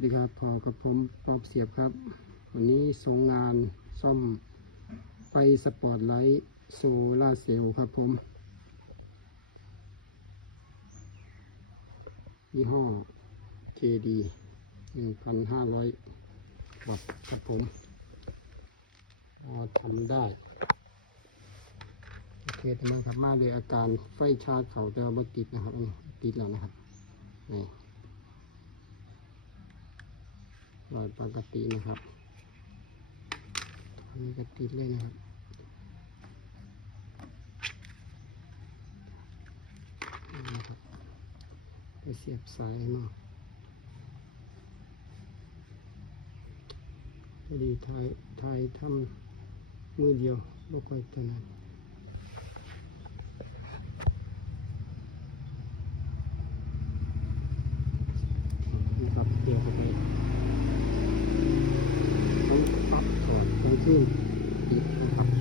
สวัสดีครับพอกับผมปอบเสียบครับวันนี้ส่งงานซ่อมไฟสปอร์ตไลท์โซลาร์เซลล์ครับผมยี่ห้อ KD 1,500 วัตต์ครับผมพอทำได้โอเคทำไมครับมาเลยอาการไฟชาร์จเขาแต่ว่าติดนะครับอันนี้ติดแล้วนะครับนี่รอยปกตินะครับอันนี้ก็ติดเลยนะครับไปเสียบสายเนาะพอดีถ่ายทำมือเดียวไม่ค่อยถนัดนี่ครับเดี๋ยวเข้าไปต้องปรับถอดต้องขึ้นติดนะครับ